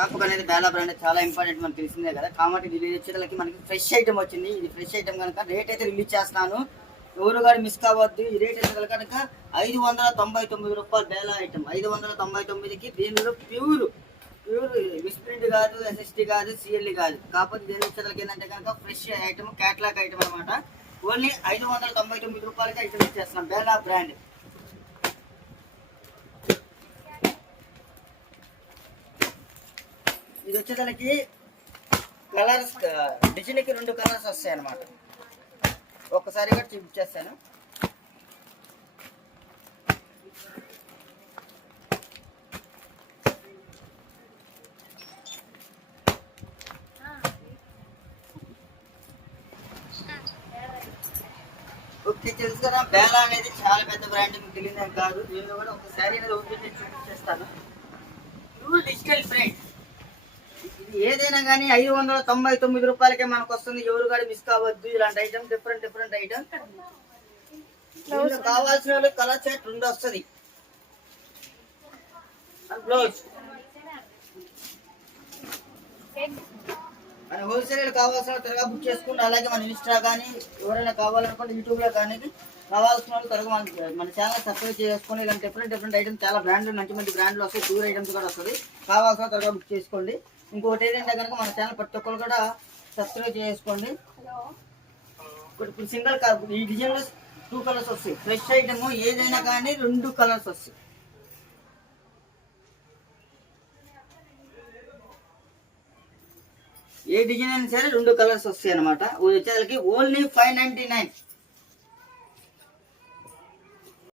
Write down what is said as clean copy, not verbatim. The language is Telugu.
షాప్ అనేది బేలా బ్రాండ్ చాలా ఇంపార్టెంట్ మనకు తెలిసిందే కదా. కాబట్టి రిలీజ్ వచ్చేటలకి మనకి ఫ్రెష్ ఐటమ్ వచ్చింది. ఇది ఫ్రెష్ ఐటమ్ కనుక రేట్ అయితే రిలీజ్ చేస్తున్నాను, ఎవరు కానీ మిస్ కావద్దు. ఈ రేట్ అయితే కనుక 599 రూపాయలు బేలా ఐటమ్. 599కి దీనిలో ప్యూర్ మిస్ప్రింట్ కాదు, ఎస్ఎస్టీ కాదు, సిఎల్ఈ కాదు. కాకపోతే దీని వచ్చేటలకి ఏంటంటే కనుక ఫ్రెష్ ఐటమ్, క్యాట్లాగ్ ఐటమ్ అనమాట. ఓన్లీ 599 రూపాయలకి ఐటమ్ ఇచ్చేస్తున్నాం బేలా బ్రాండ్. ఇది వచ్చేసరికి కలర్స్ డిజైన్కి 2 కలర్స్ వస్తాయి అన్నమాట. ఒక్కసారిగా చూపించేస్తాను. ఓకే, తెలుసు కదా బేలా అనేది చాలా పెద్ద బ్రాండ్, మీకు తెలియదేం కాదు. నేను కూడా ఒక శారీ అనేది ఓపెన్ చేసి చూపించేస్తాను. Pure digital print. ఇది ఏదైనా కానీ 599 రూపాయలకే మనకు వస్తుంది, ఎవరు కూడా మిస్ కావద్దు. ఇలాంటి ఐటమ్ డిఫరెంట్ ఐటమ్. కావాల్సిన వాళ్ళు కలర్ సెట్ 2 వస్తుంది. బ్లౌజ్ మన హోల్సేల్ కావాల్సిన త్వరగా బుక్ చేసుకుంటే, అలాగే మన ఇన్స్టా కానీ ఎవరైనా కావాలనుకుంటే యూట్యూబ్లో కానీ కావాల్సిన వాళ్ళు త్వరగా మన ఛానల్ సబ్స్క్రైబ్ చేసుకొని ఇలాంటి డిఫరెంట్ ఐటమ్స్ చాలా బ్రాండ్లు మంచి బ్రాండ్లు వస్తాయి. ప్యూర్ ఐటమ్స్ కూడా వస్తుంది. కావాల్సిన త్వరగా బుక్ చేసుకోండి. ఇంకోటి ఏంటంటే కనుక మన ఛానల్ ప్రతి ఒక్కరు కూడా సబ్స్క్రైబ్ చేసుకోండి. ఇప్పుడు సింగిల్ ఈ డిజైన్లో 2 కలర్స్ వస్తాయి. ఫ్రెష్ ఐటమ్ ఏదైనా కానీ 2 కలర్స్ వస్తాయి. ఏ డిజైన్ అయినా సరే 2 కలర్స్ వస్తాయి అనమాట. వచ్చేసరికి ఓన్లీ 599.